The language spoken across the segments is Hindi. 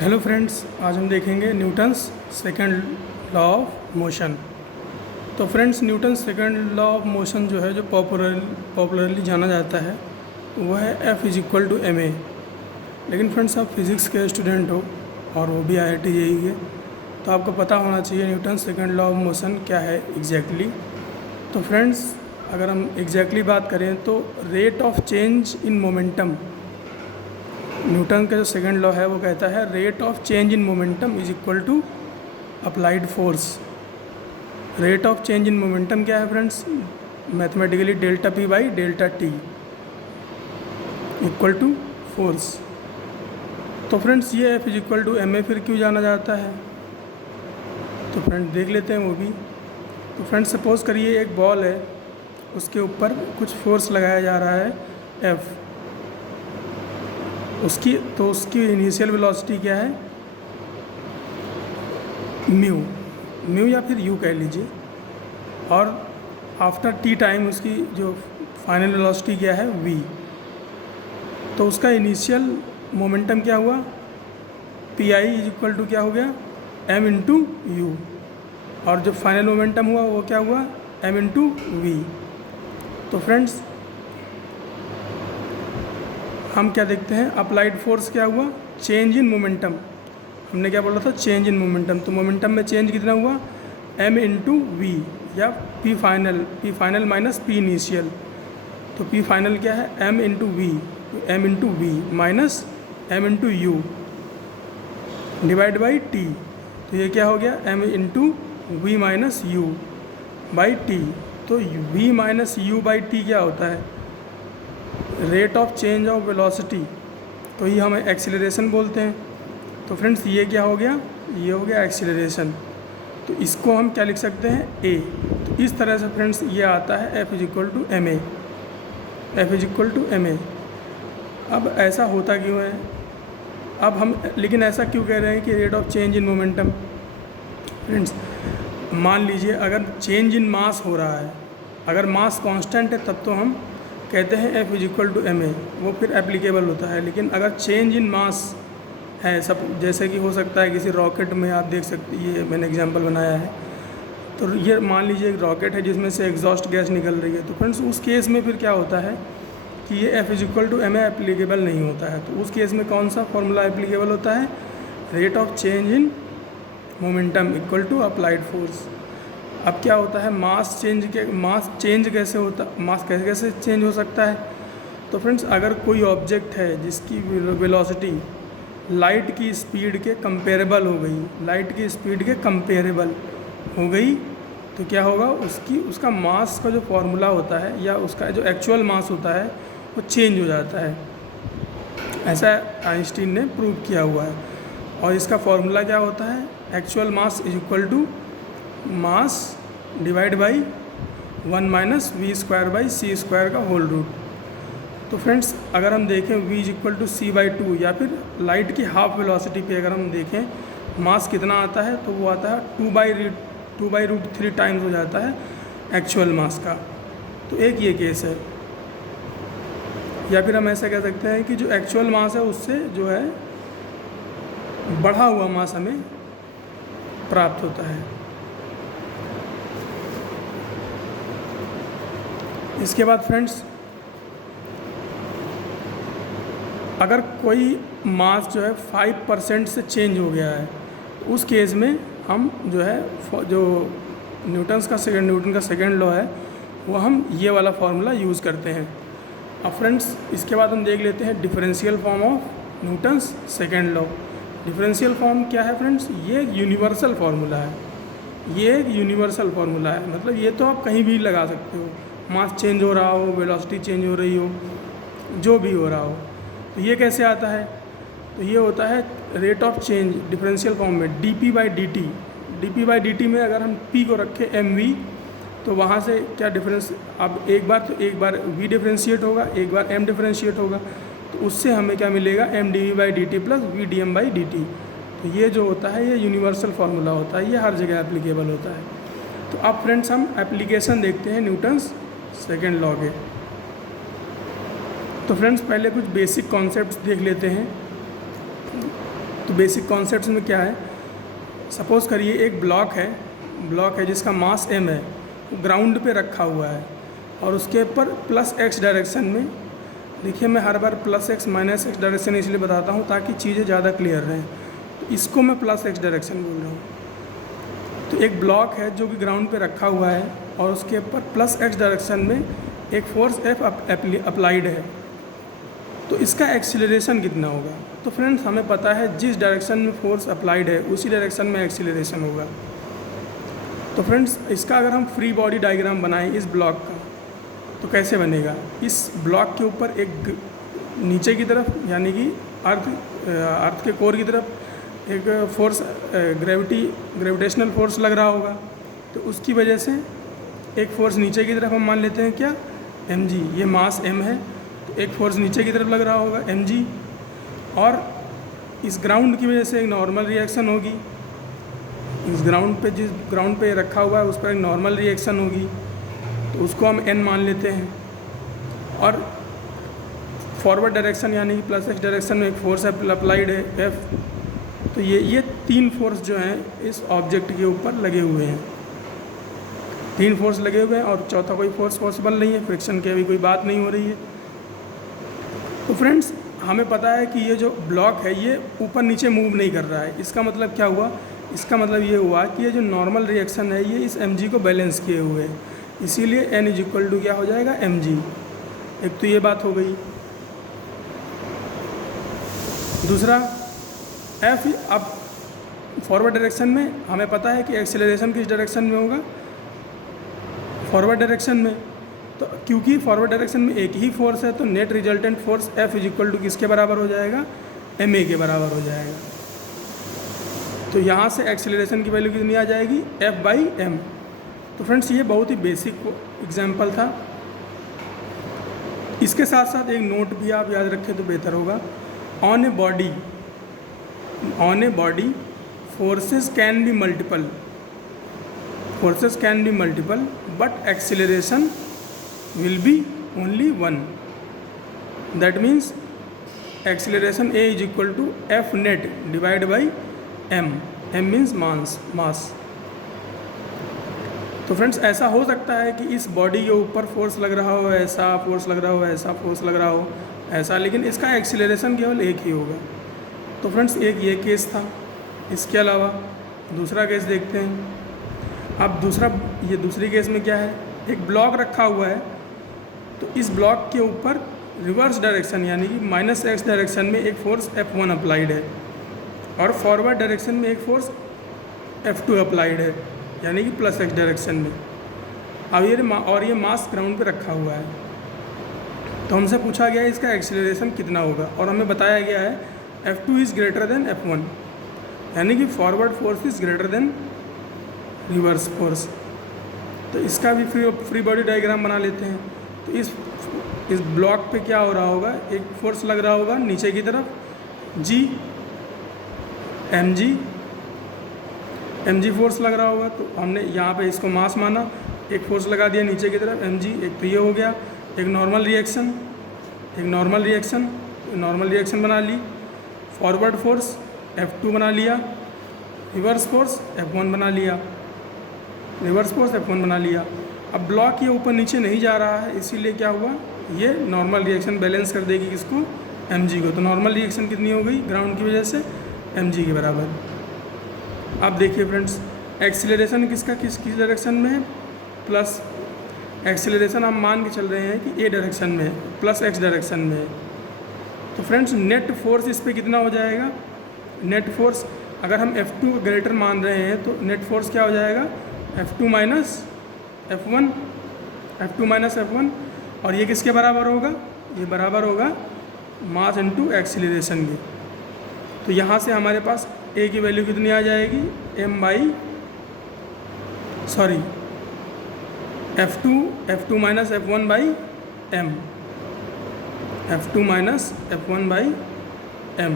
हेलो फ्रेंड्स, आज हम देखेंगे Newton's second law of motion. तो friends, Newton second law of motion जो है, जो पॉपुलरली जाना जाता है, वो है F is equal to ma। लेकिन फ्रेंड्स, आप फिज़िक्स के स्टूडेंट हो और वो भी IIT JEE के, तो आपको पता होना चाहिए Newton second law of motion क्या है एग्जैक्टली। तो फ्रेंड्स, अगर हम एग्जैक्टली बात करें तो rate of change in momentum, Newton का जो सेकंड लॉ है वो कहता है rate of change in momentum is equal to applied force. Rate of change in momentum क्या है friends? Mathematically delta P by delta T equal to force. तो फ्रेंड्स, ये F is equal to M A फिर क्यों जाना जाता है? तो फ्रेंड्स देख लेते हैं वो भी। तो फ्रेंड्स, सपोज़ करिए एक बॉल है, उसके ऊपर कुछ फोर्स लगाया जा रहा है एफ़, उसकी इनिशियल वेलोसिटी क्या है? म्यू या फिर यू कह लीजिए, और आफ्टर टी टाइम उसकी जो फाइनल वेलोसिटी क्या है? वी। तो उसका इनिशियल मोमेंटम क्या हुआ? P I is equal to क्या हो गया? M into U. और जो फाइनल मोमेंटम हुआ वो क्या हुआ? M into V. तो फ्रेंड्स, हम क्या देखते हैं? अप्लाइड फोर्स क्या हुआ? Change in momentum. हमने क्या बोला था? Change in momentum. तो मोमेंटम में चेंज कितना हुआ? m इंटू वी, या P final minus P initial. तो पी फाइनल क्या है? m into V, M into V minus M into U divide by T. तो ये क्या हो गया? m into V minus U by T. तो v minus U by T क्या होता है? Rate of change of velocity. तो ये हम एक्सीलरेशन बोलते हैं। तो फ्रेंड्स, ये क्या हो गया? ये हो गया एक्सीलरेशन। तो इसको हम क्या लिख सकते हैं? a। तो इस तरह से फ्रेंड्स ये आता है F is equal to M A. F is equal to M A. अब ऐसा होता क्यों है? अब हम लेकिन ऐसा क्यों कह रहे हैं कि rate of change in momentum? Friends, मान लीजिए अगर चेंज इन मास हो रहा है, अगर मास कांस्टेंट है, तब तो हम कहते हैं F is equal to M A, वो फिर एप्लीकेबल होता है। लेकिन अगर चेंज इन मास है, सब जैसे कि हो सकता है किसी रॉकेट में, आप देख सकते, ये मैंने एग्जांपल बनाया है, तो ये मान लीजिए एक रॉकेट है जिसमें से एग्जॉस्ट गैस निकल रही है। तो फ्रेंड्स, उस केस में फिर क्या होता है कि ये F is equal to M A applicable नहीं होता है। तो उस केस में कौन सा फॉर्मूला एप्लीकेबल होता है? Rate of change in momentum equal to applied force. अब क्या होता है? मास चेंज कैसे होता, मास कैसे चेंज हो सकता है? तो फ्रेंड्स, अगर कोई ऑब्जेक्ट है जिसकी वेलोसिटी लाइट की स्पीड के कंपेरेबल हो गई, लाइट की स्पीड के कंपेरेबल हो गई, तो क्या होगा? उसका मास का जो फॉर्मूला होता है, या उसका जो एक्चुअल मास होता है, वो चेंज हो जाता है। ऐसा आइंस्टीन ने प्रूव किया हुआ है। और इसका फॉर्मूला क्या होता है? Actual mass is equal to mass divide by 1 minus V square by C square का होल रूट। तो फ्रेंड्स, अगर हम देखें v is equal to C by two, या फिर लाइट की हाफ वेलोसिटी पे अगर हम देखें मास कितना आता है, तो वो आता है 2/√3 टाइम्स हो जाता है एक्चुअल मास का। तो एक ये केस है। या फिर हम ऐसा कह सकते हैं कि जो एक्चुअल मास है उससे जो है बढ़ा हुआ मास हमें प्राप्त होता है। इसके बाद फ्रेंड्स, अगर कोई मास जो है 5% से चेंज हो गया है, तो उस केस में हम जो है, जो न्यूटन का सेकंड लॉ है, वो हम ये वाला फार्मूला यूज़ करते हैं। अब फ्रेंड्स, इसके बाद हम देख लेते हैं differential form of Newton's second law. Differential form क्या है फ्रेंड्स? ये एक यूनिवर्सल फार्मूला है। ये एक यूनिवर्सल फार्मूला है, मतलब ये तो आप कहीं भी लगा सकते हो, मास चेंज हो रहा हो, वेलोसिटी चेंज हो रही हो, जो भी हो रहा हो। तो ये कैसे आता है? तो ये होता है rate of change differential form में डी बाई डी टी में अगर हम p को रखें mv, तो वहाँ से क्या डिफरेंस, अब एक बार v डिफरेंशिएट होगा, एक बार m डिफरेंशिएट होगा, तो उससे हमें क्या मिलेगा? m D V by D T plus V D M by D T. तो ये जो होता है, ये यूनिवर्सल फार्मूला होता है, ये हर जगह एप्लीकेबल होता है। तो अब फ्रेंड्स, हम एप्लीकेशन देखते हैं न्यूटन्स सेकंड लॉ के। तो फ्रेंड्स, पहले कुछ बेसिक कॉन्सेप्ट्स देख लेते हैं। तो बेसिक कॉन्सेप्ट्स में क्या है, सपोज़ करिए एक ब्लॉक है जिसका मास m है, ग्राउंड पे रखा हुआ है और उसके ऊपर प्लस x डायरेक्शन में, देखिए मैं हर बार plus x minus x direction इसलिए बताता हूँ ताकि चीज़ें ज़्यादा क्लियर रहें। तो इसको मैं प्लस x डायरेक्शन बोल रहा हूँ। तो एक ब्लॉक है जो कि ग्राउंड पे रखा हुआ है और उसके ऊपर प्लस x डायरेक्शन में एक फोर्स F अप्लाइड है, तो इसका एक्सीलरेशन कितना होगा। तो फ्रेंड्स हमें पता है जिस डायरेक्शन में फोर्स अप्लाइड है उसी डायरेक्शन में एक्सीलरेशन होगा। तो फ्रेंड्स इसका अगर हम फ्री बॉडी डायग्राम बनाएं इस ब्लॉक का, तो कैसे बनेगा। इस ब्लॉक के ऊपर एक नीचे की तरफ यानी कि अर्थ के कोर की तरफ एक फोर्स ग्रेविटेशनल फोर्स लग रहा होगा, तो उसकी वजह से एक फोर्स नीचे की तरफ हम मान लेते हैं क्या, mg। ये मास m है तो एक फोर्स नीचे की तरफ लग रहा होगा mg, और इस ग्राउंड की वजह से एक नॉर्मल रिएक्शन होगी। इस ग्राउंड पे जिस ग्राउंड पे रखा हुआ है उस पर एक नॉर्मल रिएक्शन होगी, तो उसको हम n मान लेते हैं। और फॉरवर्ड डायरेक्शन यानी कि प्लस x डायरेक्शन में एक फोर्स अप्लाइड है F। तो ये 3 फोर्स जो हैं इस ऑब्जेक्ट के ऊपर लगे हुए हैं, 3 फोर्स लगे हुए हैं और चौथा कोई फोर्स पॉसिबल नहीं है, फ्रिक्शन की अभी कोई बात नहीं हो रही है। तो फ्रेंड्स हमें पता है कि ये जो ब्लॉक है ये ऊपर नीचे मूव नहीं कर रहा है। इसका मतलब क्या हुआ, इसका मतलब ये हुआ कि ये जो नॉर्मल रिएक्शन है ये इस mg को बैलेंस किए हुए है, इसीलिए n = क्या हो जाएगा mg। एक तो ये बात हो गई। दूसरा F, अब फॉरवर्ड डायरेक्शन में हमें पता है कि एक्सेलरेशन किस डायरेक्शन में होगा, फॉरवर्ड डायरेक्शन में। तो क्योंकि फॉरवर्ड डायरेक्शन में एक ही फोर्स है तो नेट रिजल्टेंट फोर्स F = किसके बराबर हो जाएगा, ma के बराबर हो जाएगा। तो यहाँ से एक्सेलरेशन की वैल्यू कितनी आ जाएगी, F/m। तो फ्रेंड्स ये बहुत ही बेसिक एग्जाम्पल था। इसके साथ साथ एक नोट भी आप याद रखें तो बेहतर होगा। On a body forces can be multiple but acceleration will be only one. That means acceleration A = F net divided by m. m means mass. तो फ्रेंड्स ऐसा हो सकता है कि इस बॉडी के ऊपर फोर्स लग रहा हो, ऐसा फोर्स लग रहा हो, ऐसा फोर्स लग रहा हो, ऐसा, लेकिन इसका एक्सीलरेशन केवल एक ही होगा। तो फ्रेंड्स एक ये केस था। इसके अलावा दूसरा केस देखते हैं। अब दूसरी केस में क्या है, एक ब्लॉक रखा हुआ है तो इस ब्लॉक के ऊपर रिवर्स डायरेक्शन यानी कि -x डायरेक्शन में एक फोर्स F1 अप्लाइड है और फॉरवर्ड डायरेक्शन में एक फोर्स F2 अप्लाइड है यानी कि +x डायरेक्शन में। अब ये मास ग्राउंड पे रखा हुआ है, तो हमसे पूछा गया है इसका एक्सीलरेशन कितना होगा और हमें बताया गया है F2 is greater than F1 यानी कि forward force is greater than reverse force. तो इसका भी फ्री बॉडी डायग्राम बना लेते हैं। तो इस ब्लॉक पे क्या हो रहा होगा, एक फोर्स लग रहा होगा नीचे की तरफ G, mg फोर्स लग रहा होगा। तो हमने यहाँ पे इसको मास माना, एक फोर्स लगा दिया नीचे की तरफ mg। एक तो ये हो गया, एक नॉर्मल रिएक्शन बना ली। फॉरवर्ड फोर्स F2 बना लिया, रिवर्स फोर्स F1 बना लिया। अब ब्लॉक ये ऊपर नीचे नहीं जा रहा है, इसीलिए क्या हुआ, ये नॉर्मल रिएक्शन बैलेंस कर देगी किसको, mg को। तो नॉर्मल रिएक्शन कितनी हो गई, ग्राउंड की वजह से mg के बराबर। अब देखिए फ्रेंड्स एक्सीलरेशन किस डायरेक्शन में है, प्लस एक्सीलरेशन हम मान के चल रहे हैं कि a डायरेक्शन में है, +x डायरेक्शन में है। तो फ्रेंड्स नेट फोर्स इस पर कितना हो जाएगा, नेट फोर्स अगर हम F2 ग्रेटर मान रहे हैं तो नेट फोर्स क्या हो जाएगा, F2 माइनस F1। और ये किसके बराबर होगा, ये बराबर होगा मास इनटू एक्सीलरेशन के। तो यहाँ से हमारे पास A की वैल्यू कितनी आ जाएगी, F2 माइनस F1/m,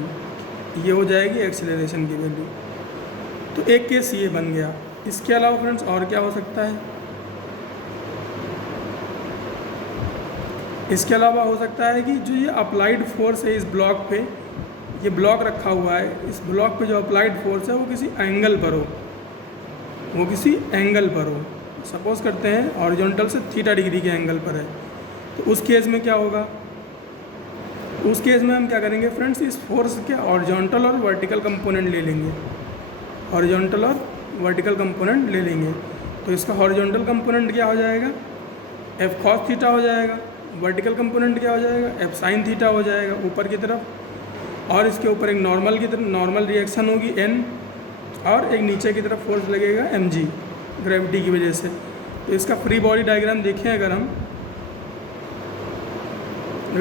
ये हो जाएगी एक्सीलरेशन की वैल्यू। तो एक केस ये बन गया। इसके अलावा फ्रेंड्स और क्या हो सकता है, इसके अलावा हो सकता है कि जो ये अप्लाइड फोर्स है इस ब्लॉक पे, ये ब्लॉक रखा हुआ है, इस ब्लॉक पे जो अप्लाइड फोर्स है वो किसी एंगल पर हो, वो किसी एंगल पर हो। सपोज करते हैं हॉरिजॉन्टल से थीटा डिग्री के एंगल पर है, तो उस केस में क्या होगा, उस केस में हम क्या करेंगे फ्रेंड्स, इस फोर्स के हॉरिजॉन्टल और वर्टिकल कंपोनेंट ले लेंगे, हॉरिजॉन्टल और वर्टिकल कंपोनेंट ले लेंगे। तो इसका हॉरिजॉन्टल कंपोनेंट क्या हो जाएगा, एफ कॉस थीटा हो जाएगा, वर्टिकल कंपोनेंट क्या हो जाएगा, एफ साइन थीटा हो जाएगा ऊपर की तरफ, और इसके ऊपर एक नॉर्मल की तरफ नॉर्मल रिएक्शन होगी एन, और एक नीचे की तरफ फोर्स लगेगा एम जी ग्रेविटी की वजह से। तो इसका फ्री बॉडी डायग्राम देखें, अगर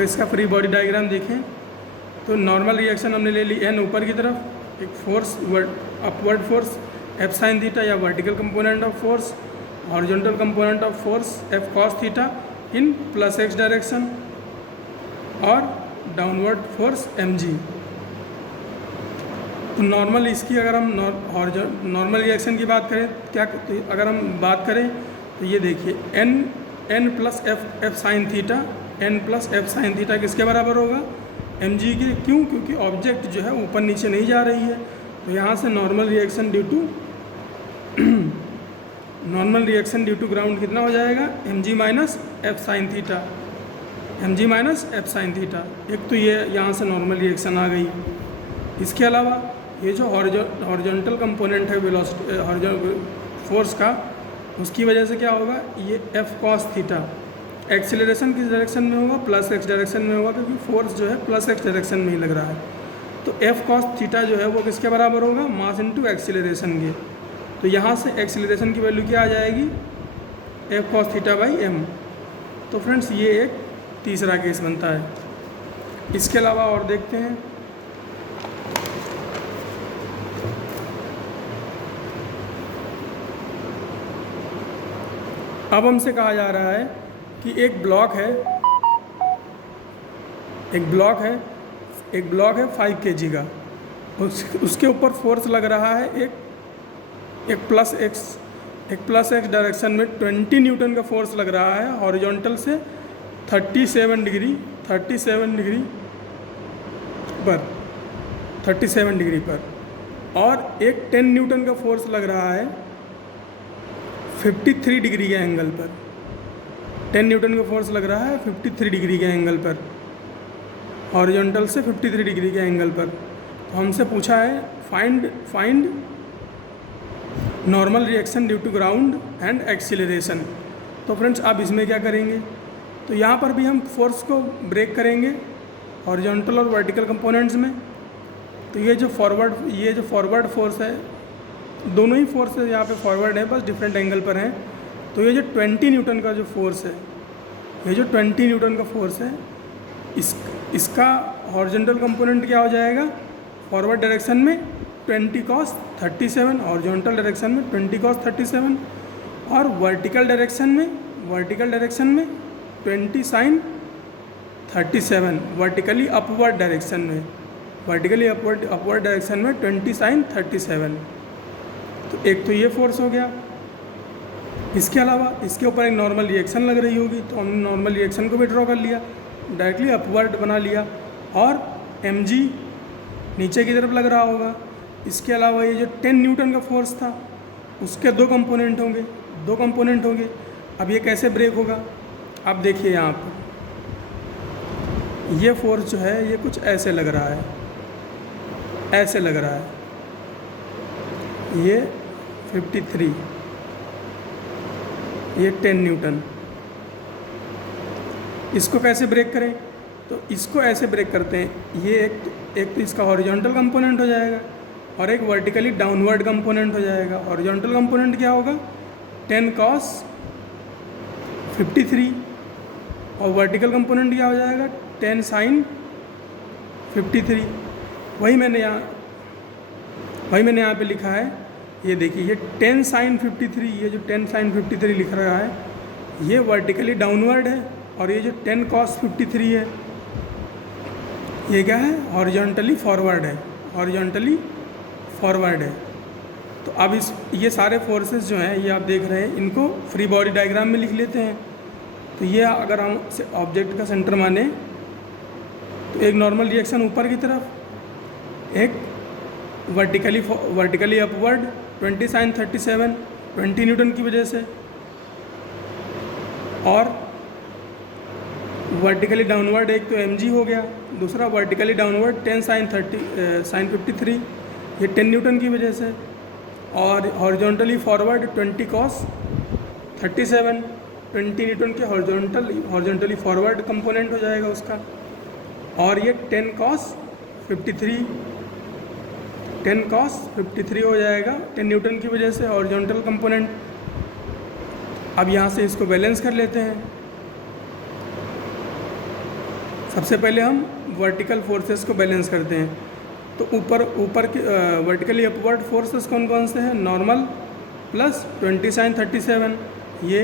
इसका फ्री बॉडी डायग्राम देखें तो नॉर्मल रिएक्शन हमने ले ली एन ऊपर की तरफ, एक force upward force F sine theta या vertical component of force, horizontal component of force F cos theta in plus x direction, और डाउनवर्ड फोर्स एम जी। तो नॉर्मल इसकी अगर हम नॉर्मल रिएक्शन की बात करें, क्या अगर हम बात करें तो ये देखिए N plus F sine theta, N plus F sine theta किसके बराबर होगा, एम जी के। क्यों, क्योंकि ऑब्जेक्ट जो है ऊपर नीचे नहीं जा रही है, तो यहाँ से normal reaction due to ground कितना हो जाएगा, M G minus F sine theta, M G minus F sine theta. एक तो ये यहाँ से नॉर्मल रिएक्शन आ गई। इसके अलावा ये जो हॉरिजॉन्टल कंपोनेंट है वेलोसिटी फोर्स का, उसकी वजह से क्या होगा, ये एफ कॉस थीटा एक्सीलरेशन किस डायरेक्शन में होगा, प्लस एक्स डायरेक्शन में होगा, क्योंकि फोर्स जो है प्लस एक्स डायरेक्शन में ही लग रहा है। तो एफ कॉस थीटा जो है वो किसके बराबर होगा, मास इनटू एक्सीलरेशन के। तो यहाँ से एक्सीलरेशन की वैल्यू क्या आ जाएगी, F cos theta by M. तो फ्रेंड्स ये एक तीसरा केस बनता है। इसके अलावा और देखते हैं, अब हमसे कहा जा रहा है कि एक ब्लॉक है 5 kg का, उसके ऊपर फोर्स लग रहा है एक प्लस एक्स डायरेक्शन में 20 न्यूटन का फोर्स लग रहा है हॉरिजॉन्टल से 37 डिग्री पर, और एक 10 न्यूटन का फोर्स लग रहा है 53 डिग्री के एंगल पर। 10 न्यूटन का फोर्स लग रहा है 53 डिग्री के एंगल पर, हॉरिजॉन्टल से 53 डिग्री के एंगल पर। तो हमसे पूछा है find normal reaction due to ground and acceleration. तो फ्रेंड्स अब इसमें क्या करेंगे, तो यहाँ पर भी हम फोर्स को ब्रेक करेंगे हॉरिजॉन्टल और वर्टिकल कंपोनेंट्स में। तो ये जो फॉरवर्ड फोर्स है, दोनों ही फोर्सेस यहाँ पे फॉरवर्ड है, बस डिफरेंट एंगल पर हैं। तो ये जो 20 न्यूटन का जो फोर्स है, ये जो 20 न्यूटन का फोर्स है, इसका हॉरिजॉन्टल कंपोनेंट क्या हो जाएगा, फॉरवर्ड डायरेक्शन में 20 cos 37, हॉरिजॉन्टल डायरेक्शन में 20 cos 37, और वर्टिकल डायरेक्शन में 20 sin 37, वर्टिकली अपवर्ड डायरेक्शन में 20 sin 37। तो एक तो ये फोर्स हो गया। इसके अलावा इसके ऊपर एक नॉर्मल रिएक्शन लग रही होगी, तो हमने नॉर्मल रिएक्शन को भी ड्रॉ कर लिया, डायरेक्टली अपवर्ड बना लिया, और एम जी नीचे की तरफ लग रहा होगा। इसके अलावा ये जो 10 न्यूटन का फोर्स था, उसके दो कंपोनेंट होंगे। अब ये कैसे ब्रेक होगा, अब देखिए यहाँ पर ये फोर्स जो है ये कुछ ऐसे लग रहा है, ये 53, ये 10 न्यूटन। इसको कैसे ब्रेक करें, तो इसको ऐसे ब्रेक करते हैं, ये एक तो इसका हॉरिजॉन्टल कंपोनेंट हो जाएगा और एक वर्टिकली डाउनवर्ड कंपोनेंट हो जाएगा। हॉरिजॉन्टल कंपोनेंट क्या होगा, 10 cos 53, और वर्टिकल कंपोनेंट क्या हो जाएगा, 10 sin 53। वही मैंने यहाँ पे लिखा है, ये देखिए ये 10 sin 53, ये जो 10 sin 53 लिख रहा है ये वर्टिकली डाउनवर्ड है, और ये जो 10 cos 53 है ये क्या है, हॉरिजॉन्टली फॉरवर्ड है। तो अब ये सारे फोर्सेस जो हैं ये आप देख रहे हैं, इनको फ्री बॉडी डायग्राम में लिख लेते हैं। तो ये अगर हम ऑब्जेक्ट का सेंटर माने तो एक नॉर्मल रिएक्शन ऊपर की तरफ, एक वर्टिकली अपवर्ड 20 sin 37 20 न्यूटन की वजह से, और वर्टिकली डाउनवर्ड एक तो mg हो गया, दूसरा वर्टिकली डाउनवर्ड 10 sin 53 ये 10 न्यूटन की वजह से, और हॉरिजॉन्टली फॉरवर्ड 20 cos 37 20 न्यूटन के हॉरिजॉन्टली फॉरवर्ड कंपोनेंट हो जाएगा उसका, और ये 10 cos 53 हो जाएगा 10 न्यूटन की वजह से हॉरिजॉन्टल कंपोनेंट। अब यहाँ से इसको बैलेंस कर लेते हैं। सबसे पहले हम वर्टिकल फोर्सेस को बैलेंस करते हैं। तो ऊपर के वर्टिकली अपवर्ड फोर्सेस कौन कौन से हैं? नॉर्मल प्लस 20 sin 37, ये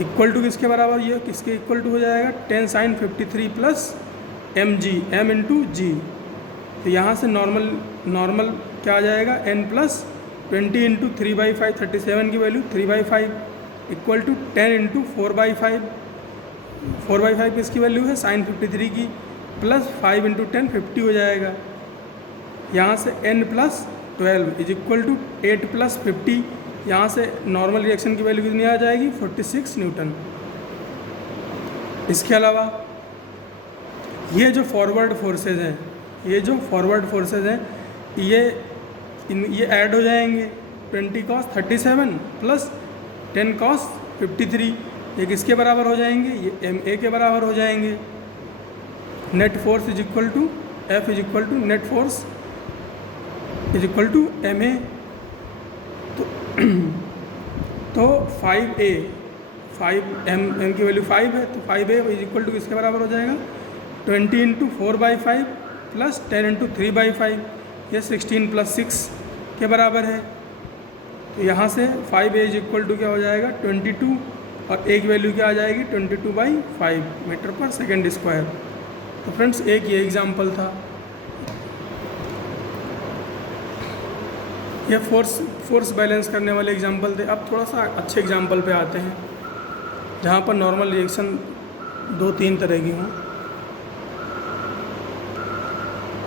इक्वल टू किसके बराबर? ये किसके इक्वल टू हो जाएगा? 10 sin 53 plus mg, m into G. तो यहाँ से नॉर्मल क्या आ जाएगा? n प्लस 20 इंटू 3/5, 37 की वैल्यू 3/5 इक्वल टू 10 इंटू 4/5, 4/5 किसकी वैल्यू है? sin 53 की, प्लस 5 इंटू 10 50 हो जाएगा। यहाँ से n plus 12 is equal to 8 plus 50, यहाँ से नॉर्मल रिएक्शन की वैल्यू कितनी आ जाएगी? 46 न्यूटन। इसके अलावा ये जो फॉरवर्ड फोर्सेज हैं, ये ऐड हो जाएंगे। 20 cos 37 प्लस 10 cos 53, ये किसके बराबर हो जाएंगे? ये ma के बराबर हो जाएंगे। Net force is equal to F is equal to net force is equal to ma। तो 5a, 5m की वैल्यू 5 है, तो 5a इज इक्वल टू किसके बराबर हो जाएगा? 20 इंटू 4/5 प्लस 10 इंटू 3/5, ये 16 प्लस 6 के बराबर है। तो यहाँ से 5a इज इक्वल टू क्या हो जाएगा? 22, और एक वैल्यू क्या आ जाएगी? 22/5 मीटर पर सेकेंड स्क्वायर। तो फ्रेंड्स एक ये एग्जाम्पल था। ये फोर्स बैलेंस करने वाले एग्जाम्पल थे। अब थोड़ा सा अच्छे एग्जाम्पल पे आते हैं जहाँ पर नॉर्मल रिएक्शन 2-3 तरह की हों।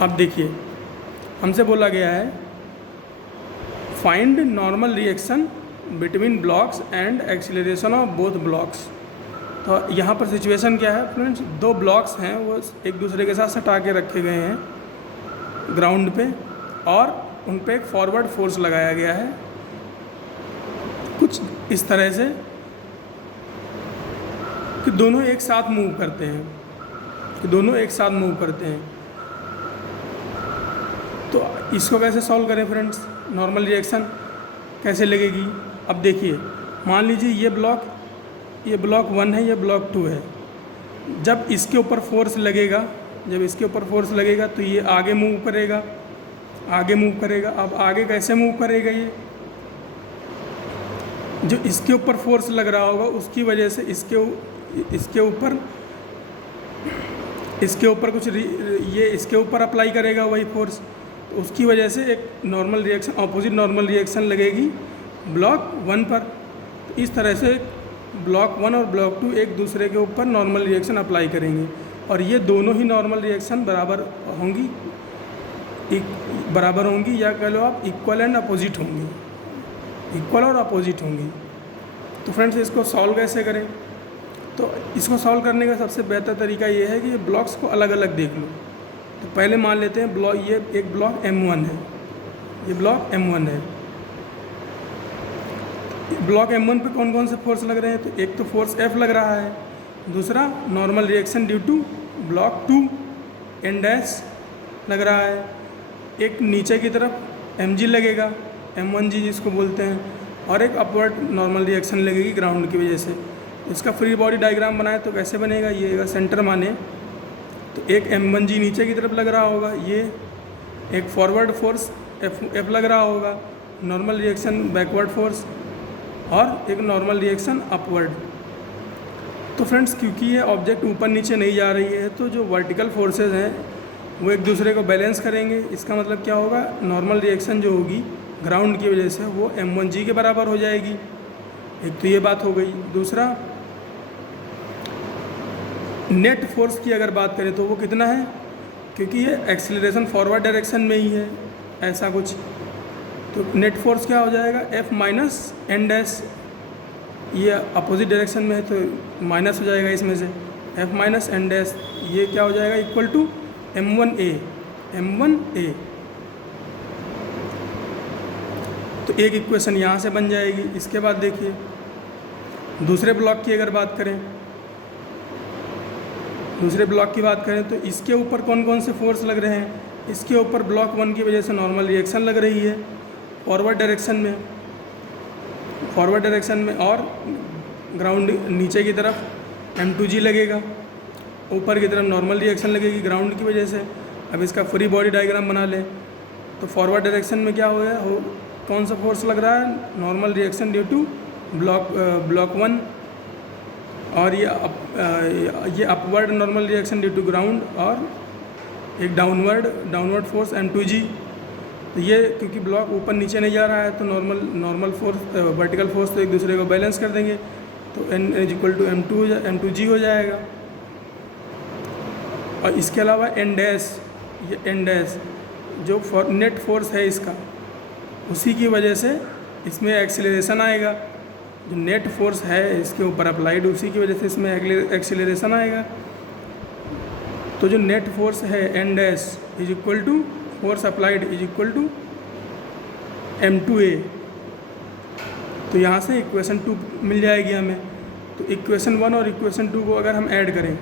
अब देखिए, हमसे बोला गया है find normal reaction between blocks and acceleration of both blocks. तो यहाँ पर सिचुएशन क्या है फ्रेंड्स? 2 ब्लॉक्स हैं, वो एक दूसरे के साथ सटा के रखे गए हैं ग्राउंड पे, और उन पे एक फॉरवर्ड फोर्स लगाया गया है कुछ इस तरह से कि दोनों एक साथ मूव करते हैं। तो इसको कैसे सॉल्व करें फ्रेंड्स? नॉर्मल रिएक्शन कैसे लगेगी? अब देखिए, मान लीजिए ये ब्लॉक 1 है, ये ब्लॉक 2 है। जब इसके ऊपर फोर्स लगेगा तो ये आगे मूव करेगा। अब आगे कैसे मूव करेगा? ये जो इसके ऊपर फोर्स लग रहा होगा उसकी वजह से इसके ऊपर अप्लाई करेगा वही फोर्स, तो उसकी वजह से एक ऑपोजिट नॉर्मल रिएक्शन लगेगी ब्लॉक 1 पर। तो इस तरह से ब्लॉक 1 और ब्लॉक 2 एक दूसरे के ऊपर नॉर्मल रिएक्शन अप्लाई करेंगे, और ये दोनों ही नॉर्मल रिएक्शन बराबर होंगी, या कह लो आप इक्वल और अपोजिट होंगी। तो फ्रेंड्स इसको सॉल्व कैसे करें? तो इसको सॉल्व करने का सबसे बेहतर तरीका ये है कि ये ब्लॉक्स को अलग अलग देख लो। तो पहले मान लेते हैं ये एक ब्लॉक M1 है, ब्लॉक M1 पे कौन कौन से फोर्स लग रहे हैं? तो एक तो फोर्स F लग रहा है, दूसरा normal reaction due to block 2 N' लग रहा है, एक नीचे की तरफ mg लगेगा, M1g जिसको बोलते हैं, और एक अपवर्ड नॉर्मल रिएक्शन लगेगी ग्राउंड की वजह से। इसका फ्री बॉडी डायग्राम बनाए तो कैसे बनेगा? ये अगर सेंटर माने तो एक M1g नीचे की तरफ लग रहा होगा, ये एक फॉरवर्ड फोर्स F लग रहा होगा, नॉर्मल रिएक्शन बैकवर्ड फोर्स, और एक नॉर्मल रिएक्शन अपवर्ड। तो फ्रेंड्स क्योंकि ये ऑब्जेक्ट ऊपर नीचे नहीं जा रही है, तो जो वर्टिकल फोर्सेज हैं वो एक दूसरे को बैलेंस करेंगे। इसका मतलब क्या होगा? नॉर्मल रिएक्शन जो होगी ग्राउंड की वजह से वो M1g के बराबर हो जाएगी। एक तो ये बात हो गई। दूसरा, नेट फोर्स की अगर बात करें तो वो कितना है? क्योंकि ये एक्सीलरेशन फॉरवर्ड डायरेक्शन में ही है ऐसा कुछ, तो नेट फोर्स क्या हो जाएगा, F माइनस एन डैश, ये अपोजिट डायरेक्शन में है तो माइनस हो जाएगा इसमें से, F माइनस एन डैश, ये क्या हो जाएगा इक्वल टू M1A। तो एक इक्वेशन यहाँ से बन जाएगी। इसके बाद देखिए दूसरे ब्लॉक की अगर बात करें, दूसरे ब्लॉक की बात करें तो इसके ऊपर कौन कौन से फोर्स लग रहे हैं, इसके ऊपर ब्लॉक 1 की वजह से नॉर्मल रिएक्शन लग रही है फॉरवर्ड डायरेक्शन में, और ग्राउंड नीचे की तरफ M2G लगेगा, ऊपर की तरफ नॉर्मल रिएक्शन लगेगी ग्राउंड की वजह से। अब इसका फ्री बॉडी डायग्राम बना लें तो फॉरवर्ड डायरेक्शन में क्या हो गया, कौन सा फोर्स लग रहा है, normal reaction due to block 1, और ये upward normal reaction due to ground, और एक डाउनवर्ड फोर्स M2G। तो ये क्योंकि ब्लॉक ऊपर नीचे नहीं जा रहा है तो नॉर्मल फोर्स वर्टिकल फोर्स तो एक दूसरे को बैलेंस कर देंगे, तो N is equal to M2G हो जाएगा। और इसके अलावा एन डैश जो नेट फोर्स है इसका, उसी की वजह से इसमें एक्सीलरेशन आएगा, जो नेट फोर्स है इसके ऊपर अप्लाइड, उसी की वजह से इसमें एक्सीलरेशन आएगा। तो जो नेट फोर्स है N dash is equal to force applied is equal to M2A। तो यहाँ से इक्वेशन 2 मिल जाएगी हमें। तो इक्वेशन 1 और इक्वेशन 2 को अगर हम ऐड करें,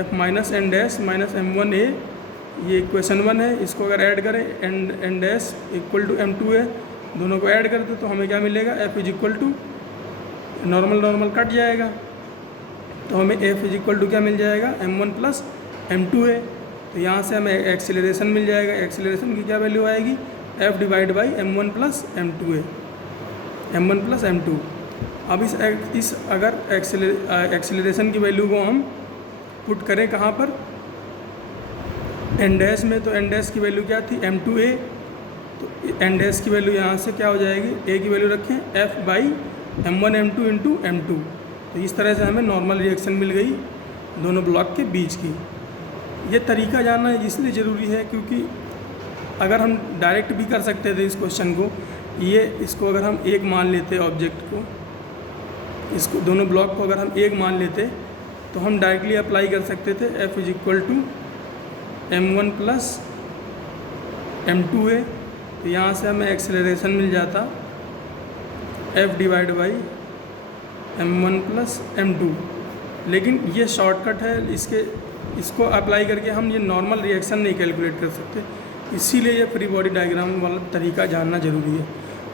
F minus N dash minus M1A, ये इक्वेशन 1 है, इसको अगर ऐड करें N dash equal to M2A, दोनों को ऐड करते तो हमें क्या मिलेगा, F is equal to normal cut जाएगा, तो हमें F इज इक्वल टू क्या मिल जाएगा, M1 प्लस M2A। तो यहाँ से हमें एक्सीलरेशन मिल जाएगा, एक्सीलरेशन की क्या वैल्यू आएगी, F divide by M1 plus M2A, M1 plus M2। अब इस अगर एक्सीलरेशन की वैल्यू को हम पुट करें कहाँ पर, एन डैश में, तो एन डैश की वैल्यू क्या थी, M2A। तो एन डैश की वैल्यू यहाँ से क्या हो जाएगी, A की वैल्यू रखें F by M1 M2 into M2। तो इस तरह से हमें नॉर्मल रिएक्शन मिल गई दोनों ब्लॉक के बीच की। ये तरीका जानना इसलिए ज़रूरी है क्योंकि अगर हम डायरेक्ट भी कर सकते थे इस क्वेश्चन को, इसको अगर हम एक मान लेते ऑब्जेक्ट को, इसको दोनों ब्लॉक को अगर हम एक मान लेते तो हम डायरेक्टली अप्लाई कर सकते थे F is equal to M1 plus M2A। तो यहाँ से हमें एक्सेलरेशन मिल जाता F divide by M1 plus M2। लेकिन ये शॉर्टकट है, इसको अप्लाई करके हम ये नॉर्मल रिएक्शन नहीं कैलकुलेट कर सकते, इसीलिए ये फ्री बॉडी डायग्राम वाला तरीका जानना ज़रूरी है।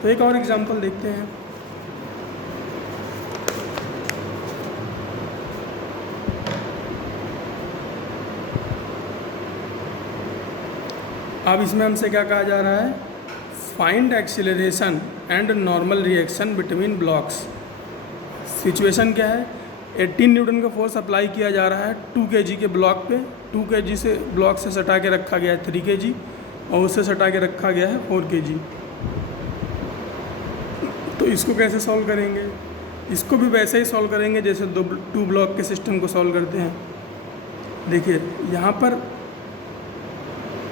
तो एक और एग्जांपल देखते हैं। अब इसमें हमसे क्या कहा जा रहा है, find acceleration and normal reaction between blocks. Situation क्या है, 18 न्यूटन का फोर्स अप्लाई किया जा रहा है 2 kg के ब्लॉक पे, 2 kg से ब्लॉक से सटा के रखा गया है 3 kg, और उससे सटा के रखा गया है 4 kg। तो इसको कैसे सॉल्व करेंगे, इसको भी वैसे ही सॉल्व करेंगे जैसे 2 ब्लॉक के सिस्टम को सॉल्व करते हैं। देखिए यहाँ पर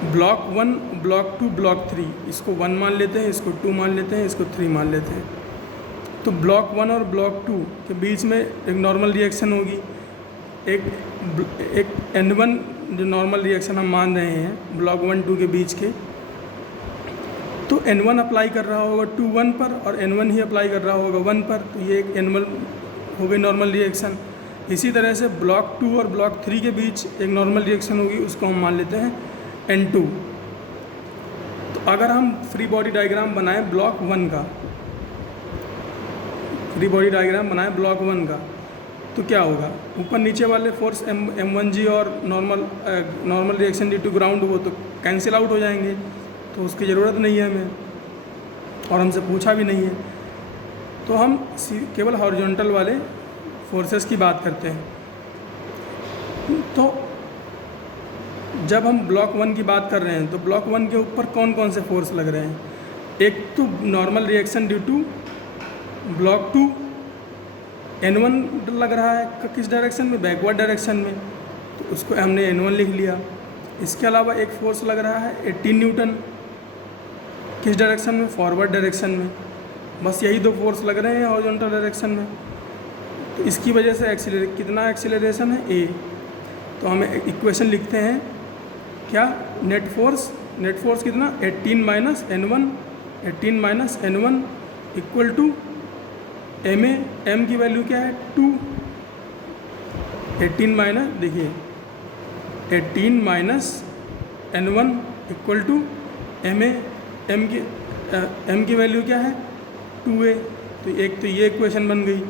ब्लॉक 1, ब्लॉक 2, ब्लॉक 3, इसको 1 मान लेते हैं, इसको 2 मान लेते हैं, इसको 3 मान लेते हैं। तो ब्लॉक 1 और ब्लॉक 2 के बीच में एक नॉर्मल रिएक्शन होगी, एक N1 जो नॉर्मल रिएक्शन हम मान रहे हैं ब्लॉक 1, 2 के बीच के, तो N1 अप्लाई कर रहा होगा 2, 1 पर, और N1 ही अप्लाई कर रहा होगा 1 पर, तो ये एक N1 हो गई नॉर्मल रिएक्शन। इसी तरह से ब्लॉक 2 और ब्लॉक 3 के बीच एक नॉर्मल रिएक्शन होगी, उसको हम मान लेते हैं N2। तो अगर हम फ्री बॉडी डायग्राम बनाएं ब्लॉक 1 का, फ्री बॉडी डायग्राम बनाएं ब्लॉक 1 का, तो क्या होगा, ऊपर नीचे वाले फोर्स M1G और normal reaction due to ground वो तो कैंसिल आउट हो जाएंगे, तो उसकी ज़रूरत नहीं है हमें, और हमसे पूछा भी नहीं है। तो हम केवल हॉरिजॉन्टल वाले फोर्सेस की बात करते हैं। तो जब हम ब्लॉक 1 की बात कर रहे हैं तो ब्लॉक 1 के ऊपर कौन कौन से फोर्स लग रहे हैं, एक तो normal reaction due to block 2, N1 लग रहा है किस डायरेक्शन में, बैकवर्ड डायरेक्शन में, तो उसको हमने N1 लिख लिया। इसके अलावा एक फोर्स लग रहा है 18 न्यूटन, किस डायरेक्शन में, फॉरवर्ड डायरेक्शन में। बस यही दो फोर्स लग रहे हैं हॉरिजॉन्टल डायरेक्शन में। तो इसकी वजह से कितना एक्सीलरेशन है, ए। तो हम इक्वेशन लिखते हैं क्या, नेट फोर्स कितना, 18 minus n1 equal to ma, m की वैल्यू क्या है 2, 18 माइनस, देखिए 18 minus n1 equal to ma, m की वैल्यू क्या है 2a। तो ये इक्वेशन बन गई।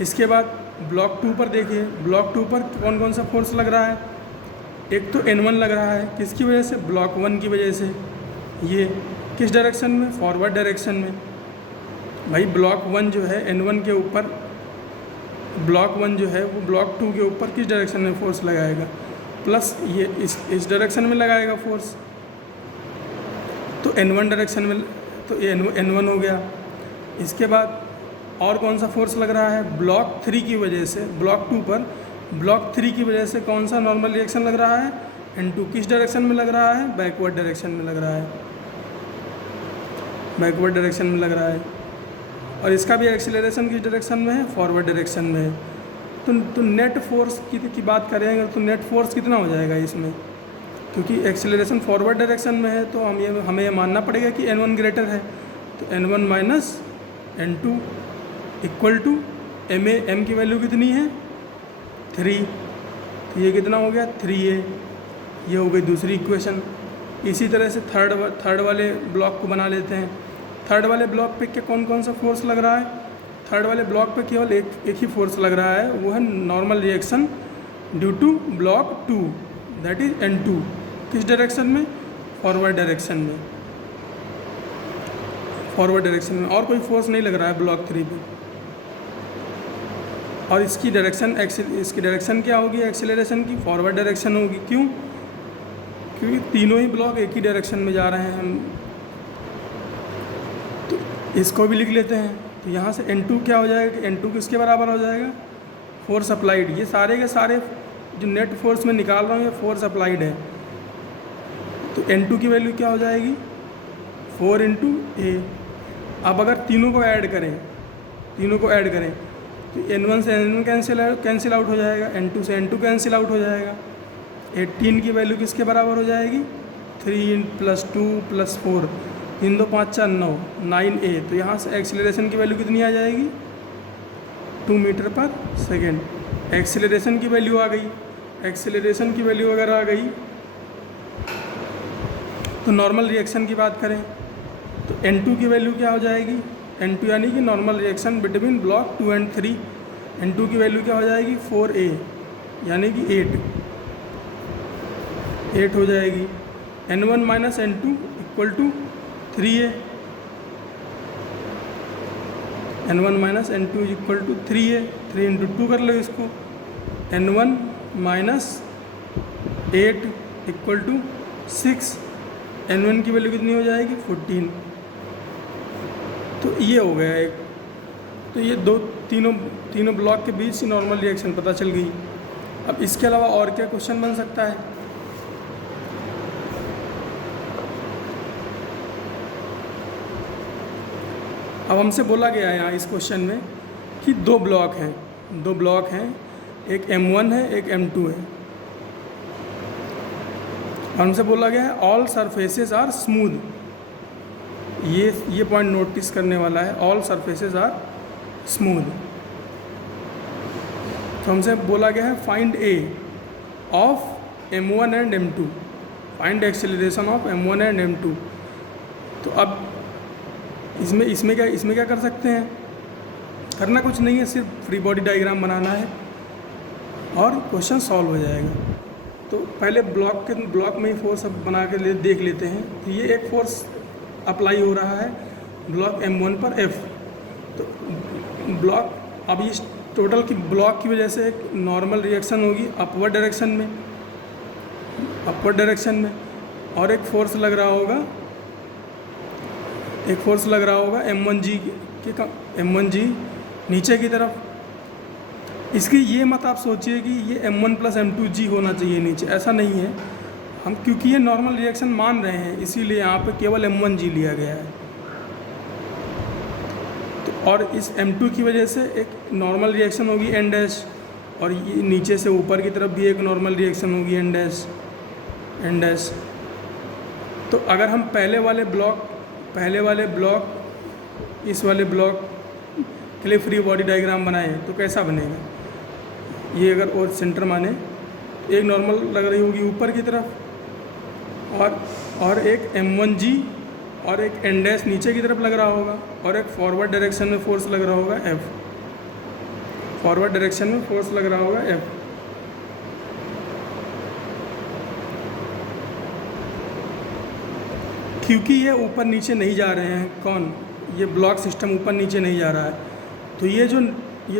इसके बाद ब्लॉक 2 पर देखिए, ब्लॉक 2 पर कौन कौन सा फोर्स लग रहा है, एक तो n1 लग रहा है, किसकी वजह से, ब्लॉक 1 की वजह से। ये किस डायरेक्शन में, फॉरवर्ड डायरेक्शन में। भाई ब्लॉक 1 जो है n1 के ऊपर, ब्लॉक 1 जो है वो ब्लॉक 2 के ऊपर किस डायरेक्शन में फोर्स लगाएगा, प्लस ये इस डायरेक्शन में लगाएगा फोर्स। तो n1 डायरेक्शन में, तो ये n1 हो गया। इसके बाद और कौन सा फोर्स लग रहा है, ब्लॉक 3 की वजह से, ब्लॉक 2 पर ब्लॉक 3 की वजह से कौन सा नॉर्मल रिएक्शन लग रहा है, n2। किस डायरेक्शन में लग रहा है, बैकवर्ड डायरेक्शन में लग रहा है, बैकवर्ड डायरेक्शन में लग रहा है। और इसका भी एक्सीलरेशन किस डायरेक्शन में है, फॉरवर्ड डायरेक्शन में है। तो नेट फोर्स की बात करेंगे तो नेट फोर्स कितना हो जाएगा इसमें, क्योंकि एक्सीलरेशन फॉरवर्ड डायरेक्शन में है तो हमें ये मानना पड़ेगा कि n1 ग्रेटर है। तो n1 minus n2 equal to ma, m की वैल्यू कितनी है 3, तो ये कितना हो गया 3a। ये हो गई दूसरी इक्वेशन। इसी तरह से थर्ड वाले ब्लॉक को बना लेते हैं। थर्ड वाले ब्लॉक पे क्या कौन कौन सा फोर्स लग रहा है, थर्ड वाले ब्लॉक पे केवल एक ही फोर्स लग रहा है, वो है normal reaction due to block 2, that is n2। किस डायरेक्शन में, फॉरवर्ड डायरेक्शन में, फॉरवर्ड डायरेक्शन में। और कोई फोर्स नहीं लग रहा है ब्लॉक 3 पे। और इसकी डायरेक्शन क्या होगी, एक्सीलरेशन की फॉरवर्ड डायरेक्शन होगी। क्यों, क्योंकि तीनों ही ब्लॉक एक ही डायरेक्शन में जा रहे हैं हम। तो इसको भी लिख लेते हैं। तो यहाँ से n2 क्या हो जाएगा कि n2 किसके बराबर हो जाएगा, फोर्स अप्लाइड। ये सारे के सारे जो नेट फोर्स में निकाल रहा हूँ ये फोर्स अप्लाइड है। तो n2 की वैल्यू क्या हो जाएगी 4 × a। अब अगर तीनों को ऐड करें तो n1 से n1 कैंसिल आउट हो जाएगा, n2 से n2 कैंसिल आउट हो जाएगा। 18 की वैल्यू किसके बराबर हो जाएगी 3 + 2 + 4, 3 2 5 4 9, 9a। तो यहाँ से एक्सीलरेशन की वैल्यू कितनी आ जाएगी 2 मीटर/सेकेंड। एक्सीलरेशन की वैल्यू आ गई। एक्सीलरेशन की वैल्यू अगर आ गई तो नॉर्मल रिएक्शन की बात करें तो n2 की वैल्यू क्या हो जाएगी, n2 यानी कि नॉर्मल रिएक्शन बिटवीन ब्लॉक 2 और 3। n2 की वैल्यू क्या हो जाएगी 4a यानी कि 8 हो जाएगी। n1 - n2 = 3a। n1 - n2 = 3a। 3 × 2 कर लो इसको। n1 - 8 = 6। n1 की वैल्यू कितनी हो जाएगी 14। तो ये हो गया एक। तो ये तीनों ब्लॉक के बीच नॉर्मल रिएक्शन पता चल गई। अब इसके अलावा और क्या क्वेश्चन बन सकता है। अब हमसे बोला गया है यहाँ इस क्वेश्चन में कि दो ब्लॉक हैं, एक m1 है एक m2 है। हमसे बोला गया है ऑल सरफेसेस आर स्मूथ। ये पॉइंट नोटिस करने वाला है, ऑल सरफेसेस आर स्मूथ। तो हमसे बोला गया है find A of m1 and m2, find acceleration of m1 and m2। तो अब इसमें क्या कर सकते हैं, करना कुछ नहीं है, सिर्फ फ्री बॉडी डायग्राम बनाना है और क्वेश्चन सॉल्व हो जाएगा। तो पहले ब्लॉक में ही फोर्स अब बना के देख लेते हैं। तो ये एक फोर्स अप्लाई हो रहा है ब्लॉक m1 पर F। तो ब्लॉक अब इस टोटल की ब्लॉक की वजह से एक नॉर्मल रिएक्शन होगी अपवर्ड डायरेक्शन में, और एक फोर्स लग रहा होगा m1g नीचे की तरफ। इसकी ये मत आप सोचिए कि ये m1 + m2g होना चाहिए नीचे, ऐसा नहीं है। हम क्योंकि ये नॉर्मल रिएक्शन मान रहे हैं इसीलिए यहाँ पे केवल M1G लिया गया है। तो और इस M2 की वजह से एक नॉर्मल रिएक्शन होगी N डैश, और ये नीचे से ऊपर की तरफ भी एक नॉर्मल रिएक्शन होगी N डैश। तो अगर हम पहले वाले ब्लॉक इस वाले ब्लॉक के लिए फ्री बॉडी डायग्राम बनाएं तो कैसा बनेगा? ये अगर और सेंटर माने तो एक नॉर्मल लग रही होगी ऊपर की तरफ, और एक M1G और एक N डैश नीचे की तरफ लग रहा होगा, और एक फॉरवर्ड डायरेक्शन में फोर्स लग रहा होगा F, फॉरवर्ड डायरेक्शन में फोर्स लग रहा होगा F। क्योंकि ये ऊपर नीचे नहीं जा रहे हैं, ये ब्लॉक सिस्टम ऊपर नीचे नहीं जा रहा है, तो ये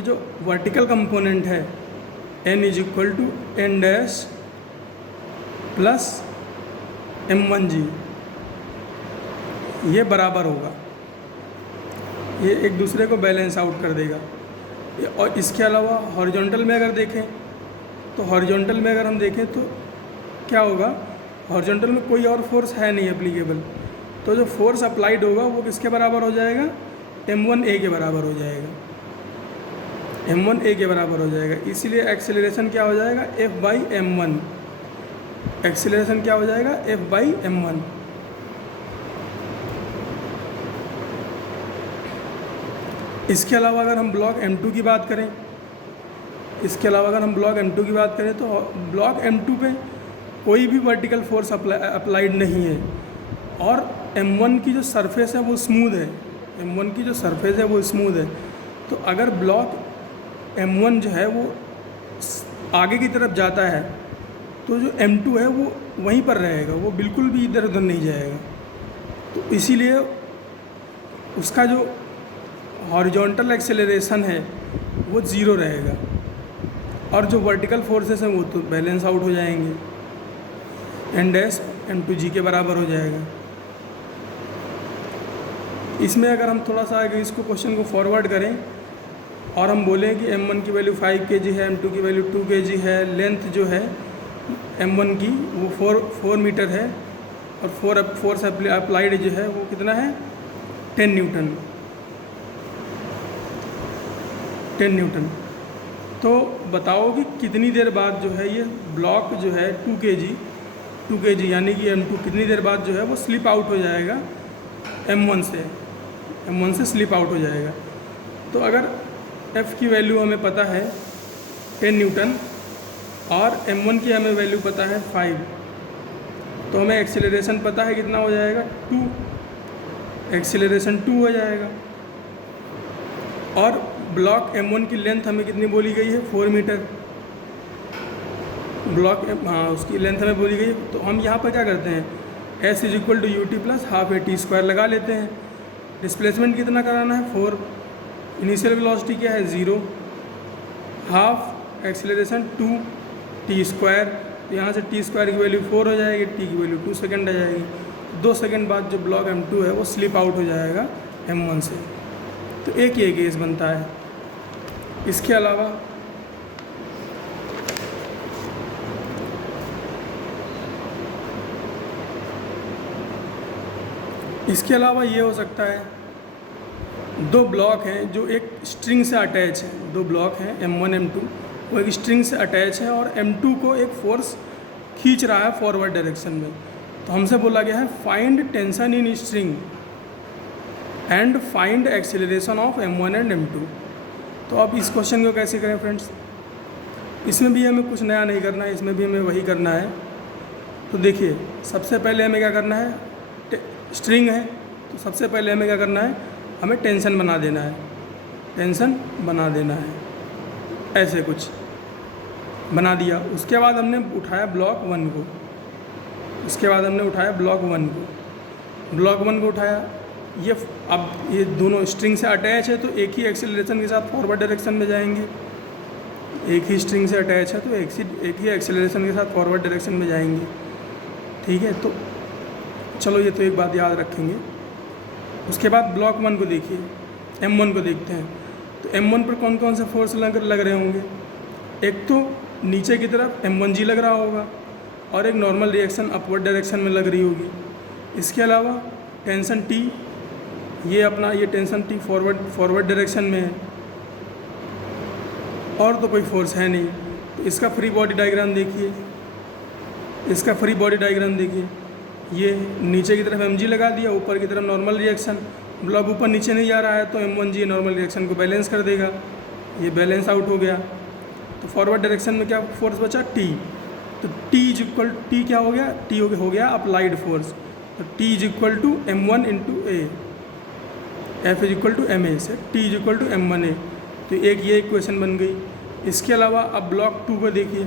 जो वर्टिकल कंपोनेंट है N = N dash plus M1G, ये बराबर होगा, ये एक दूसरे को बैलेंस आउट कर देगा। और इसके अलावा हॉरिजॉन्टल में अगर देखें तो हॉरिजॉन्टल में अगर हम देखें तो क्या होगा, हॉरिजॉन्टल में कोई और फोर्स है नहीं एप्लीकेबल, तो जो फोर्स अप्लाइड होगा वो किसके बराबर हो जाएगा? M1A के बराबर हो जाएगा, M1A के बराबर हो जाएगा। इसीलिए एक्सेलरेशन क्या हो जाएगा? F/m1। एक्सेलरेशन क्या हो जाएगा? F/m1। इसके अलावा अगर हम ब्लॉक M2 की बात करें, तो ब्लॉक M2 पे कोई भी वर्टिकल फोर्स अप्लाइड नहीं है, और M1 की जो सरफेस है वो स्मूथ है। तो अगर ब्लॉक M1 जो है वो आगे की तरफ जाता है तो जो M2 है वो वहीं पर रहेगा, वो बिल्कुल भी इधर उधर नहीं जाएगा। तो इसीलिए उसका जो हॉरिजॉन्टल एक्सेलरेशन है वो 0 रहेगा, और जो वर्टिकल फोर्सेस हैं वो तो बैलेंस आउट हो जाएंगे, N डैश M2G के बराबर हो जाएगा। इसमें अगर हम थोड़ा सा आगे इसको क्वेश्चन को फॉरवर्ड करें और हम बोलें कि M1 की वैल्यू 5 kg है, M2 की वैल्यू 2 kg है, लेंथ जो है M1 की वो 4 मीटर है, और फोर्स अप्लाइड जो है वो कितना है? 10 न्यूटन। तो बताओ कि कितनी देर बाद जो है ये ब्लॉक जो है 2 kg यानी कि M2 कितनी देर बाद जो है वो स्लिप आउट हो जाएगा M1 से स्लिप आउट हो जाएगा। तो अगर F की वैल्यू हमें पता है 10 न्यूटन और M1 की हमें वैल्यू पता है 5, तो हमें एक्सेलरेशन पता है कितना हो जाएगा? 2, एक्सेलरेशन 2 हो जाएगा। और ब्लॉक M1 की लेंथ हमें कितनी बोली गई है? 4 मीटर। उसकी लेंथ हमें बोली गई है, तो हम यहाँ पर क्या करते हैं? S = ut + ½ at² लगा लेते हैं। डिस्प्लेसमेंट कितना कराना है? 4। इनिशियल वेलोसिटी क्या है? 0। हाफ एक्सेलरेशन 2t², तो यहाँ से t² की वैल्यू 4 हो जाएगी, t की वैल्यू 2 सेकेंड आ जाएगी। 2 सेकेंड बाद जो ब्लॉक M2 है वो स्लिप आउट हो जाएगा M1 से। तो एक ये केस बनता है। इसके अलावा ये हो सकता है, 2 ब्लॉक हैं जो एक स्ट्रिंग से अटैच है, 2 ब्लॉक हैं M1 M2, वो एक स्ट्रिंग से अटैच है और M2 को एक फोर्स खींच रहा है फॉरवर्ड डायरेक्शन में। तो हमसे बोला गया है find tension in string and find acceleration of M1 and M2। तो अब इस क्वेश्चन को कैसे करें फ्रेंड्स? इसमें भी हमें कुछ नया नहीं करना है, इसमें भी हमें वही करना है। तो देखिए, सबसे पहले हमें क्या करना है? स्ट्रिंग है तो सबसे पहले हमें क्या करना है? हमें टेंशन बना देना है, ऐसे कुछ बना दिया। उसके बाद हमने उठाया ब्लॉक 1 को, उठाया। ये दोनों स्ट्रिंग से अटैच है तो एक ही एक्सेलरेशन के साथ फॉरवर्ड डायरेक्शन में जाएंगे, एक ही स्ट्रिंग से अटैच है तो एक ही एक्सेलरेशन के साथ फॉरवर्ड डायरेक्शन में जाएंगे। ठीक है, तो चलो ये तो एक बात याद रखेंगे। उसके बाद ब्लॉक 1 को देखिए, M1 को देखते हैं। तो M1 पर कौन कौन से फोर्स लग रहे होंगे? एक तो नीचे की तरफ M1G लग रहा होगा, और एक नॉर्मल रिएक्शन अपवर्ड डायरेक्शन में लग रही होगी। इसके अलावा टेंशन T, ये अपना ये टेंशन T फॉरवर्ड डायरेक्शन में है और तो कोई फोर्स है नहीं। तो इसका फ्री बॉडी डायग्राम देखिए, इसका फ्री बॉडी डायग्राम देखिए, ये नीचे की तरफ mg लगा दिया, ऊपर की तरफ नॉर्मल रिएक्शन। ब्लॉक ऊपर नीचे नहीं जा रहा है तो m1g नॉर्मल रिएक्शन को बैलेंस कर देगा, ये बैलेंस आउट हो गया। तो फॉरवर्ड डायरेक्शन में क्या फोर्स बचा T, तो T क्या हो गया, T हो गया अप्लाइड फोर्स। तो T is equal to M1 into A, F is equal to MA से T is equal to M1A। तो एक ये इक्वेशन बन गई। इसके अलावा अब ब्लॉक 2 को देखिए,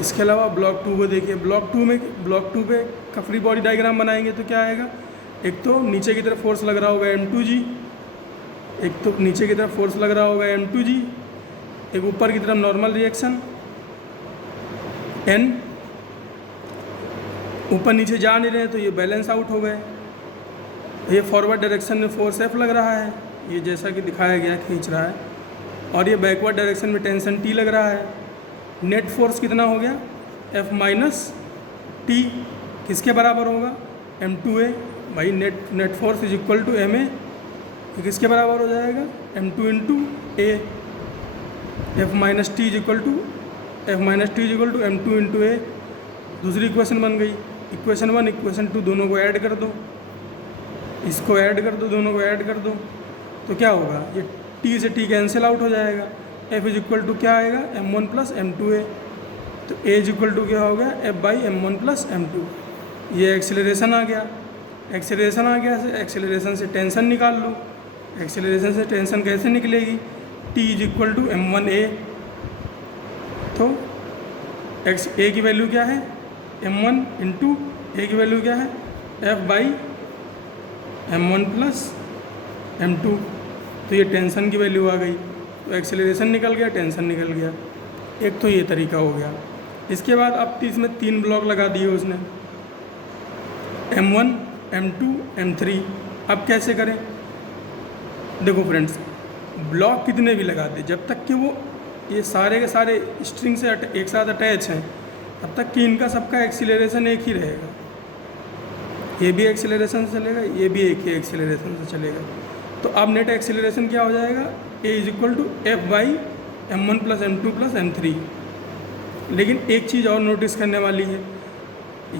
इसके अलावा ब्लॉक 2 को देखिए। ब्लॉक 2 पे का फ्री बॉडी डायग्राम बनाएंगे तो क्या आएगा, एक तो नीचे की तरफ फोर्स लग रहा होगा M2G, एक तो नीचे की तरफ फोर्स लग रहा होगा M2G, एक ऊपर की तरफ नॉर्मल रिएक्शन N, ऊपर नीचे जा नहीं रहे तो ये बैलेंस आउट हो गए। ये फॉरवर्ड डायरेक्शन में फोर्स F लग रहा है, ये जैसा कि दिखाया गया खींच रहा है, और ये बैकवर्ड डायरेक्शन में टेंशन T लग रहा है। नेट फोर्स कितना हो गया, F माइनस T, किसके बराबर होगा, M2A। भाई net force is equal to MA, ये किसके बराबर हो जाएगा, M2 into A। F minus T is equal to M2 into A। दूसरी इक्वेशन बन गई। इक्वेशन 1 इक्वेशन 2 दोनों को ऐड कर दो, इसको ऐड कर दो, दोनों को ऐड कर दो, तो क्या होगा, ये T से T कैंसिल आउट हो जाएगा। F इज इक्वल टू क्या आएगा, M1 प्लस M2A। तो A इज इक्वल टू क्या हो गया, F by M1 plus M2। ये एक्सेलरेशन आ गया। एक्सेलरेशन आ गया, एक्सेलरेशन से टेंशन निकाल लो। एक्सेलरेशन से टेंशन कैसे निकलेगी, T is equal to M1A। तो A की वैल्यू क्या है, M1 इंटू A की वैल्यू क्या है, F by M1 plus M2। तो ये टेंशन की वैल्यू आ गई, तो एक्सेलरेशन निकल गया, टेंशन निकल गया। एक तो ये तरीका हो गया। इसके बाद अब इसमें 3 ब्लॉक लगा दिए उसने, M1, M2, M3। अब कैसे करें, देखो फ्रेंड्स, ब्लॉक कितने भी लगा दे, जब तक कि वो ये सारे के सारे स्ट्रिंग से एक साथ अटैच हैं, तब तक कि इनका सबका एक्सीलरेशन एक ही रहेगा। ये भी एक्सीलरेशन से चलेगा, ये भी एक ही एक्सीलरेशन से चलेगा। तो अब नेट एक्सीलरेशन क्या हो जाएगा, A is equal to F by M1 plus M2 plus M3। लेकिन एक चीज़ और नोटिस करने वाली है,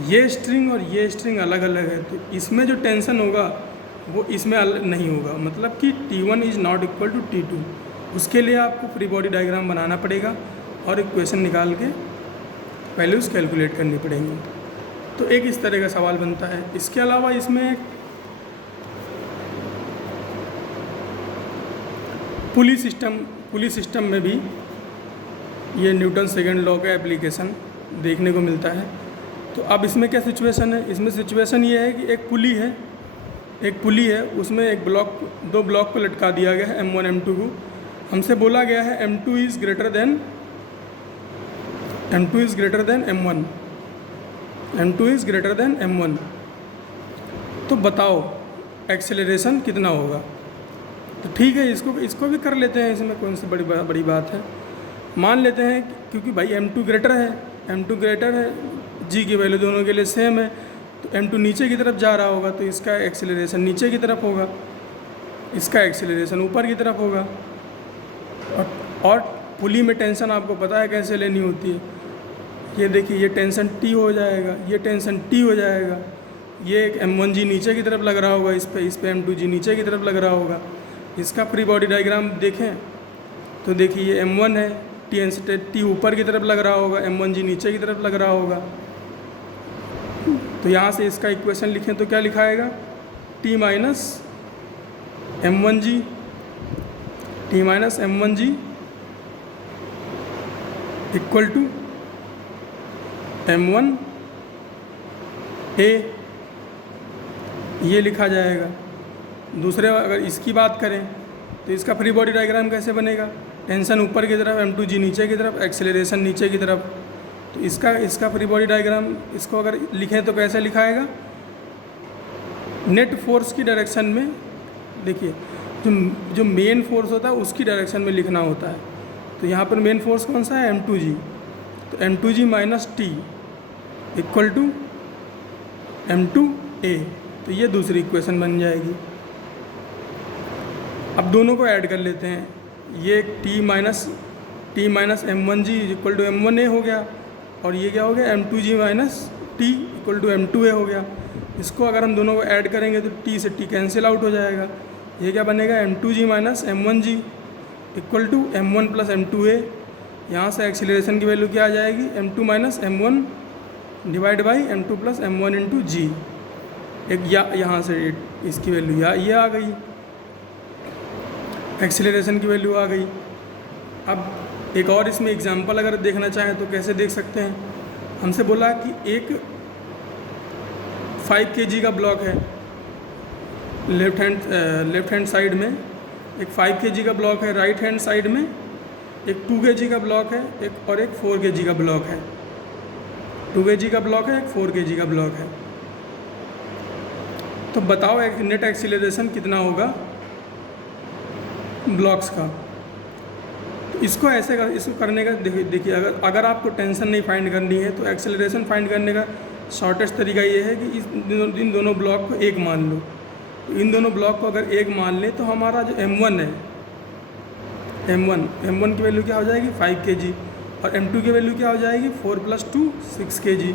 ये स्ट्रिंग और ये स्ट्रिंग अलग अलग है, तो इसमें जो टेंशन होगा वो इसमें अलग नहीं होगा। मतलब कि T1 is not equal to T2। उसके लिए आपको फ्री बॉडी डायग्राम बनाना पड़ेगा और इक्वेशन निकाल के वैल्यूज़ कैलकुलेट करनी पड़ेंगी। तो एक इस तरह का सवाल बनता है। इसके अलावा इसमें पुली सिस्टम में भी ये न्यूटन सेकेंड लॉ का एप्लीकेशन देखने को मिलता है। तो अब इसमें क्या सिचुएशन है, इसमें सिचुएशन ये है कि एक पुली है, उसमें एक ब्लॉक, 2 ब्लॉक को लटका दिया गया है M1 M2 को। हमसे बोला गया है M2 is greater than M1, M2 is greater than M1। तो बताओ एक्सेलरेशन कितना होगा। तो ठीक है, इसको भी कर लेते हैं, इसमें कौन सी बड़ी बात है। मान लेते हैं क्योंकि भाई M2 ग्रेटर है, G की वैल्यू दोनों के लिए सेम है, तो M2 नीचे की तरफ जा रहा होगा, तो इसका एक्सेलरेशन नीचे की तरफ होगा, इसका एक्सेलरेशन ऊपर की तरफ होगा। और पुली में टेंशन आपको पता है कैसे लेनी होती है। ये देखिए, ये टेंशन T हो जाएगा, ये टेंशन T हो जाएगा, ये एक M1G नीचे की तरफ लग रहा होगा, इस पे M2G नीचे की तरफ लग रहा होगा। इसका फ्री बॉडी डायग्राम देखें तो देखिए, ये M1 है, T ऊपर की तरफ लग रहा होगा, M1G नीचे की तरफ लग रहा होगा। तो यहाँ से इसका इक्वेशन लिखें तो क्या लिखाएगा, T minus M1G equal to M1A, ये लिखा जाएगा। दूसरे अगर इसकी बात करें तो इसका फ्री बॉडी डायग्राम कैसे बनेगा, टेंशन ऊपर की तरफ, M2G नीचे की तरफ, एक्सेलरेशन नीचे की तरफ। तो इसका फ्री बॉडी डायग्राम इसको अगर लिखें तो कैसे लिखाएगा, नेट फोर्स की डायरेक्शन में देखिए, जो मेन फोर्स होता है उसकी डायरेक्शन में लिखना होता है। तो यहाँ पर मेन फोर्स कौन सा है, M2G। तो M2G minus T equal to m2a, तो ये दूसरी इक्वेशन बन जाएगी। अब दोनों को ऐड कर लेते हैं, ये t minus m1g equal to m1a हो गया, और ये क्या हो गया m2g minus t equal to m2a हो गया। इसको अगर हम दोनों को ऐड करेंगे तो t से t कैंसिल आउट हो जाएगा, ये क्या बनेगा m2g minus m1g equal to m1 plus m2a। यहाँ से एक्सीलरेशन की वैल्यू क्या आ जाएगी, m2 minus m1 divide by m2 plus m1 into G. एक यहाँ से इसकी वैल्यू ये आ गई, एक्सीलरेशन की वैल्यू आ गई। अब एक और इसमें एग्जांपल अगर देखना चाहें तो कैसे देख सकते हैं, हमसे बोला कि एक 5 kg का ब्लॉक है, लेफ्ट हैंड साइड में एक 5 kg का ब्लॉक है, राइट हैंड साइड में एक 2 kg का ब्लॉक है, एक 4 kg का ब्लॉक है। 2 kg का ब्लॉक है, एक 4 kg का ब्लॉक है। तो बताओ एक नेट एक्सीलरेशन कितना होगा ब्लॉक्स का। तो इसको इसको करने का देखिए अगर आपको टेंशन नहीं फाइंड करनी है तो एक्सेलरेशन फाइंड करने का शॉर्टेस्ट तरीका ये है कि इन दोनों ब्लॉक को एक मान लो। तो इन दोनों ब्लॉक को अगर एक मान लें तो हमारा जो m1 है, m1 की वैल्यू क्या हो जाएगी 5 kg, और m2 की वैल्यू क्या हो जाएगी 4 + 2 6 kg।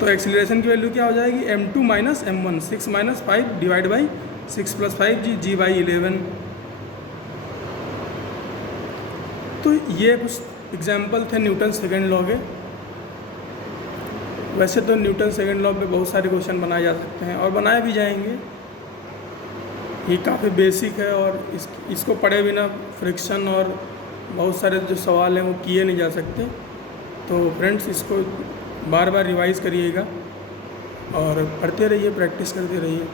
तो एक्सीलरेशन की वैल्यू क्या हो जाएगी m2 minus m1, 6 minus 5 divide by 6 + 5 g by 11। तो ये कुछ एग्जाम्पल थे न्यूटन सेकेंड लॉ के। वैसे तो न्यूटन सेकेंड लॉ पे बहुत सारे क्वेश्चन बनाए जा सकते हैं और बनाए भी जाएंगे, ये काफ़ी बेसिक है और इसको पढ़े बिना फ्रिक्शन और बहुत सारे जो सवाल हैं वो किए नहीं जा सकते। तो फ्रेंड्स इसको बार बार रिवाइज़ करिएगा और पढ़ते रहिए, प्रैक्टिस करते रहिए।